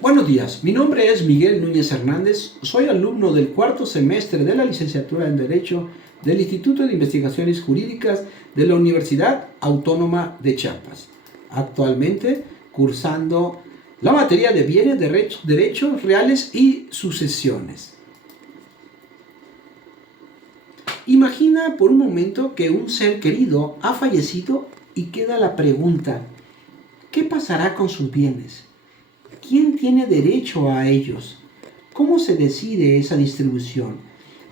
Buenos días, mi nombre es Miguel Núñez Hernández, soy alumno del cuarto semestre de la licenciatura en Derecho del Instituto de Investigaciones Jurídicas de la Universidad Autónoma de Chiapas, actualmente cursando la materia de bienes, derechos reales y sucesiones. Imagina por un momento que un ser querido ha fallecido y queda la pregunta: ¿qué pasará con sus bienes? ¿Quién tiene derecho a ellos? ¿Cómo se decide esa distribución?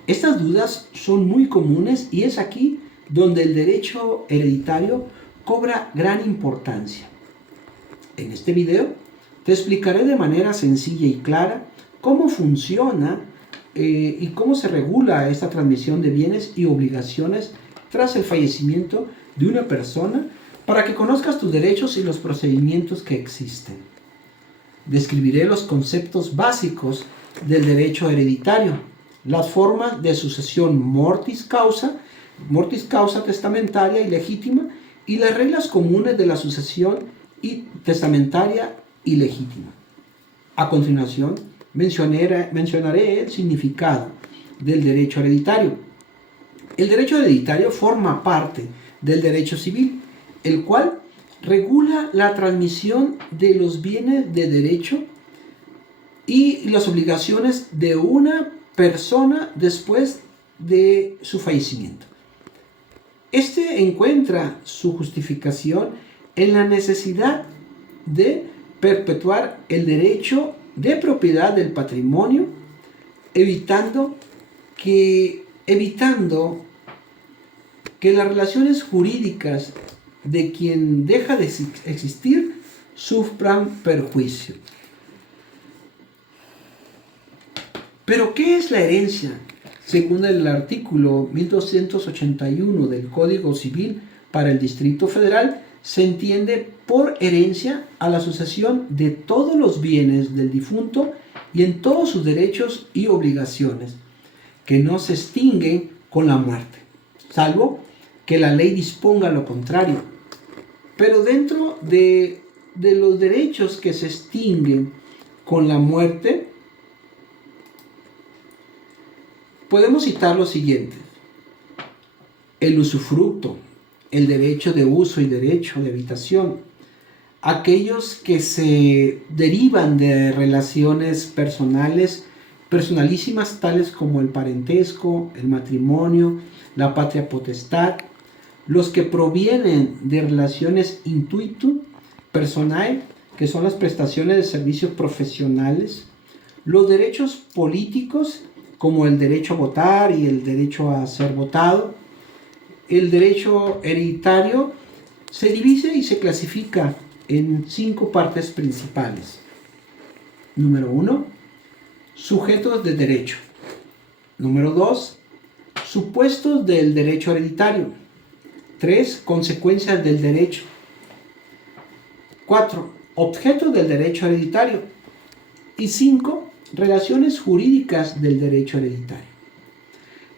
Estas dudas son muy comunes y es aquí donde el derecho hereditario cobra gran importancia. En este video te explicaré de manera sencilla y clara cómo funciona y cómo se regula esta transmisión de bienes y obligaciones tras el fallecimiento de una persona para que conozcas tus derechos y los procedimientos que existen. Describiré los conceptos básicos del derecho hereditario, las formas de sucesión mortis causa testamentaria y legítima, y las reglas comunes de la sucesión testamentaria y legítima. A continuación, mencionaré el significado del derecho hereditario. El derecho hereditario forma parte del derecho civil, el cual regula la transmisión de los bienes de derecho y las obligaciones de una persona después de su fallecimiento. Este encuentra su justificación en la necesidad de perpetuar el derecho de propiedad del patrimonio, evitando que las relaciones jurídicas de quien deja de existir sufran perjuicio. ¿Pero qué es la herencia? Según el artículo 1281 del Código Civil para el Distrito Federal, se entiende por herencia a la sucesión de todos los bienes del difunto y en todos sus derechos y obligaciones, que no se extinguen con la muerte, salvo que la ley disponga lo contrario. Pero dentro de los derechos que se extinguen con la muerte, podemos citar los siguientes: el usufructo, el derecho de uso y derecho de habitación, aquellos que se derivan de relaciones personalísimas tales como el parentesco, el matrimonio, la patria potestad, los que provienen de relaciones intuitu personae, que son las prestaciones de servicios profesionales, los derechos políticos, como el derecho a votar y el derecho a ser votado. El derecho hereditario se divide y se clasifica en 5 partes principales. Número 1, sujetos de derecho. Número 2, supuestos del derecho hereditario. 3, consecuencias del derecho. 4, objetos del derecho hereditario. Y 5, relaciones jurídicas del derecho hereditario.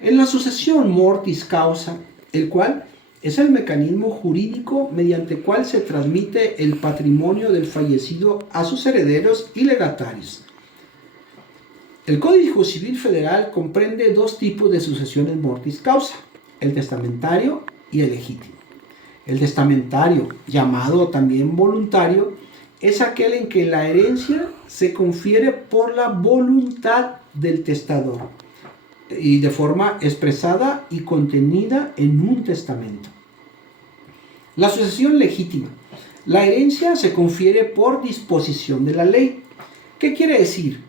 En la sucesión mortis causa, el cual es el mecanismo jurídico mediante el cual se transmite el patrimonio del fallecido a sus herederos y legatarios. El Código Civil Federal comprende 2 tipos de sucesiones mortis causa: el testamentario y el legítimo. El testamentario, llamado también voluntario, es aquel en que la herencia se confiere por la voluntad del testador y de forma expresada y contenida en un testamento. La sucesión legítima. La herencia se confiere por disposición de la ley. ¿Qué quiere decir?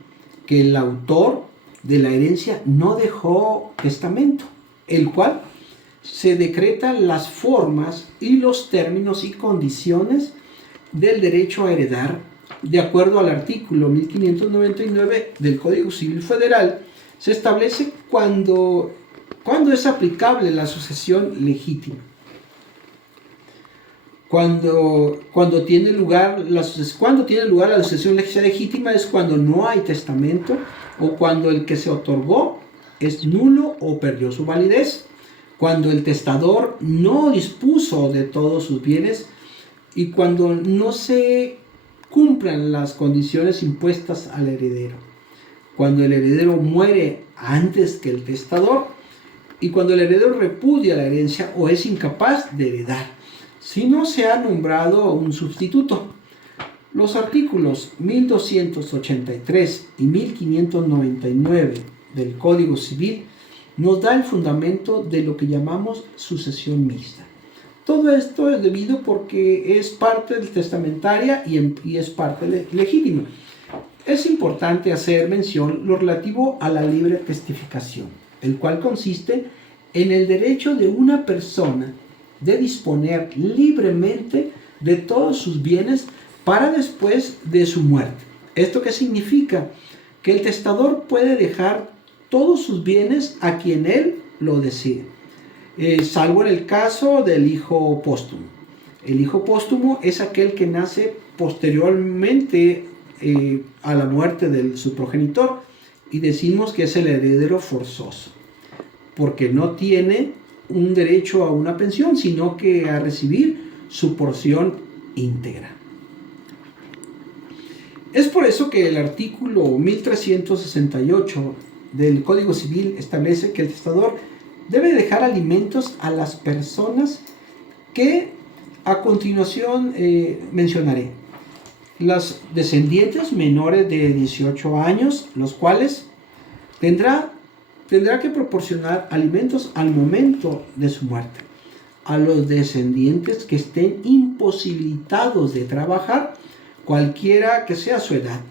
Que el autor de la herencia no dejó testamento, el cual se decretan las formas y los términos y condiciones del derecho a heredar de acuerdo al artículo 1599 del Código Civil Federal. Se establece cuándo es aplicable la sucesión legítima. Cuando tiene lugar la sucesión legítima es cuando no hay testamento o cuando el que se otorgó es nulo o perdió su validez, cuando el testador no dispuso de todos sus bienes y cuando no se cumplan las condiciones impuestas al heredero. Cuando el heredero muere antes que el testador y cuando el heredero repudia la herencia o es incapaz de heredar, si no se ha nombrado un sustituto. Los artículos 1283 y 1599 del Código Civil nos da el fundamento de lo que llamamos sucesión mixta. Todo esto es debido porque es parte testamentaria y es parte legítima. Es importante hacer mención lo relativo a la libre testificación, el cual consiste en el derecho de una persona de disponer libremente de todos sus bienes para después de su muerte. ¿Esto qué significa? Que el testador puede dejar todos sus bienes a quien él lo decide, salvo en el caso del hijo póstumo. El hijo póstumo es aquel que nace posteriormente a la muerte de su progenitor y decimos que es el heredero forzoso, porque no tiene un derecho a una pensión, sino que a recibir su porción íntegra. Es por eso que el artículo 1368 del Código Civil establece que el testador debe dejar alimentos a las personas que a continuación mencionaré. Las descendientes menores de 18 años, los cuales tendrá que proporcionar alimentos al momento de su muerte. A los descendientes que estén imposibilitados de trabajar, cualquiera que sea su edad.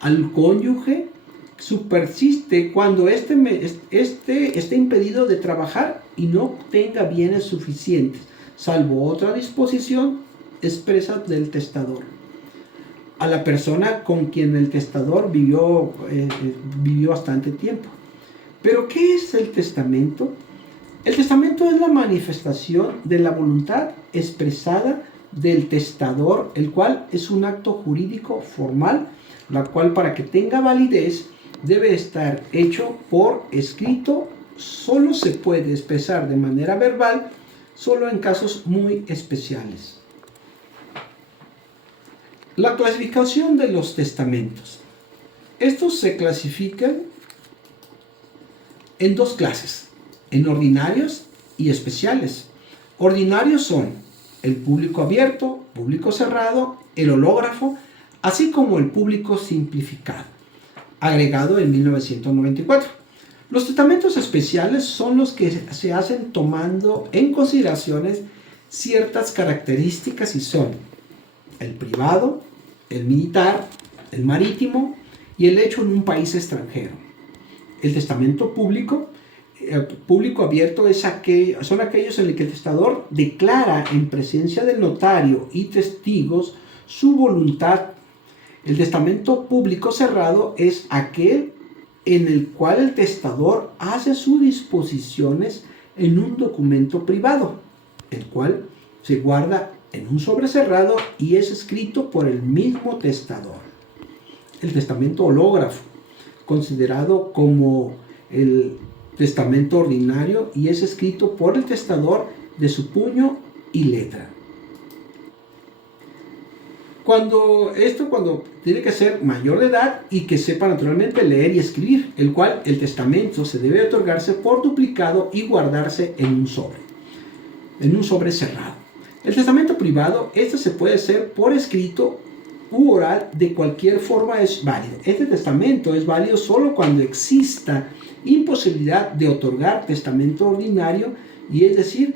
Al cónyuge subsiste cuando esté impedido de trabajar y no tenga bienes suficientes, salvo otra disposición expresa del testador. A la persona con quien el testador vivió bastante tiempo. ¿Pero qué es el testamento? El testamento es la manifestación de la voluntad expresada del testador, el cual es un acto jurídico formal, la cual para que tenga validez debe estar hecho por escrito. Solo se puede expresar de manera verbal, solo en casos muy especiales. La clasificación de los testamentos. Estos se clasifican en dos clases, en ordinarios y especiales. Ordinarios son el público abierto, público cerrado, el hológrafo, así como el público simplificado, agregado en 1994. Los testamentos especiales son los que se hacen tomando en consideraciones ciertas características y son el privado, el militar, el marítimo y el hecho en un país extranjero. El testamento público abierto son aquellos en los que el testador declara en presencia del notario y testigos su voluntad. El testamento público cerrado es aquel en el cual el testador hace sus disposiciones en un documento privado, el cual se guarda en un sobre cerrado y es escrito por el mismo testador. El testamento hológrafo, considerado como el testamento ordinario y es escrito por el testador de su puño y letra. Cuando tiene que ser mayor de edad y que sepa naturalmente leer y escribir, el cual el testamento se debe otorgarse por duplicado y guardarse en un sobre cerrado. El testamento privado, se puede hacer por escrito u oral, de cualquier forma es válido. Este testamento es válido solo cuando exista imposibilidad de otorgar testamento ordinario, y es decir,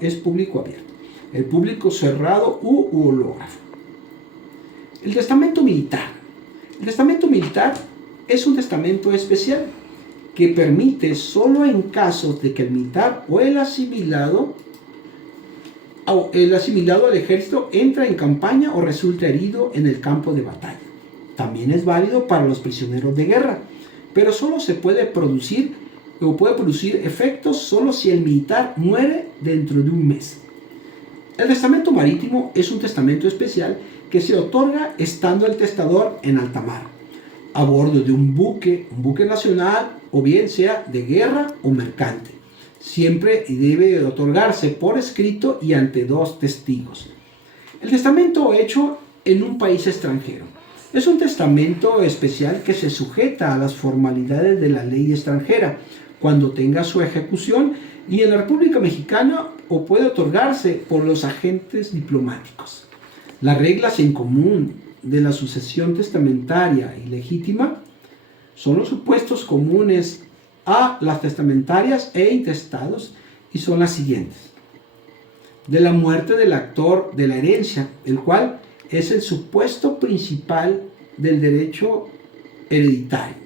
es público abierto. El público cerrado u hológrafo. El testamento militar. El testamento militar es un testamento especial que permite solo en casos de que el militar o el asimilado al ejército entra en campaña o resulta herido en el campo de batalla. También es válido para los prisioneros de guerra, pero solo puede producir efectos solo si el militar muere dentro de un mes. El testamento marítimo es un testamento especial que se otorga estando el testador en alta mar, a bordo de un buque nacional o bien sea de guerra o mercante. Siempre debe otorgarse por escrito y ante dos testigos. El testamento hecho en un país extranjero. Es un testamento especial que se sujeta a las formalidades de la ley extranjera cuando tenga su ejecución y en la República Mexicana o puede otorgarse por los agentes diplomáticos. Las reglas en común de la sucesión testamentaria y legítima son los supuestos comunes a las testamentarias e intestados y son las siguientes. De la muerte del actor de la herencia, el cual es el supuesto principal del derecho hereditario.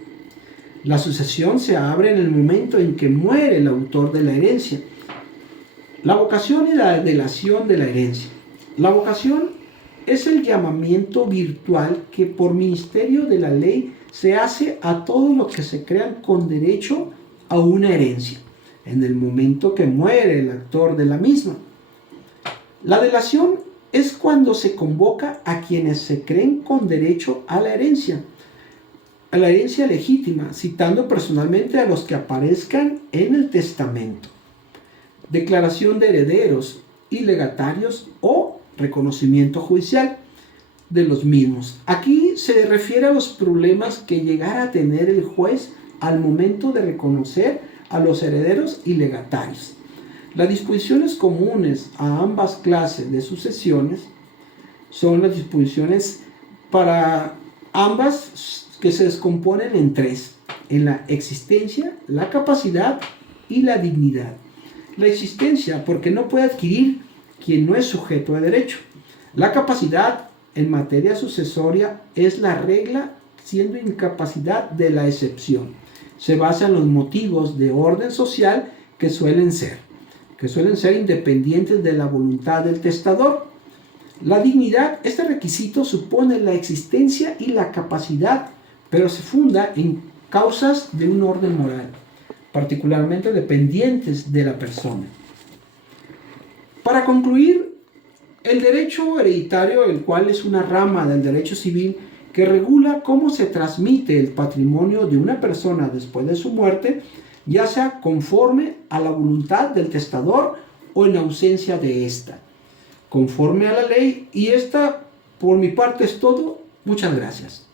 La sucesión se abre en el momento en que muere el autor de la herencia. La vocación y la delación de la herencia. La vocación es el llamamiento virtual que por ministerio de la ley se hace a todos los que se crean con derecho a una herencia, en el momento que muere el actor de la misma. La delación es cuando se convoca a quienes se creen con derecho a la herencia legítima, citando personalmente a los que aparezcan en el testamento. Declaración de herederos y legatarios o reconocimiento judicial de los mismos. Aquí se refiere a los problemas que llegara a tener el juez al momento de reconocer a los herederos y legatarios. Las disposiciones comunes a ambas clases de sucesiones son las disposiciones para ambas que se descomponen en tres: en la existencia, la capacidad y la dignidad. La existencia, porque no puede adquirir quien no es sujeto de derecho. La capacidad en materia sucesoria es la regla, siendo incapacidad de la excepción. Se basa en los motivos de orden social que suelen ser independientes de la voluntad del testador. La dignidad, este requisito supone la existencia y la capacidad, pero se funda en causas de un orden moral, particularmente dependientes de la persona. Para concluir, el derecho hereditario, el cual es una rama del derecho civil que regula cómo se transmite el patrimonio de una persona después de su muerte, ya sea conforme a la voluntad del testador o en ausencia de ésta, conforme a la ley. Y esta, por mi parte, es todo. Muchas gracias.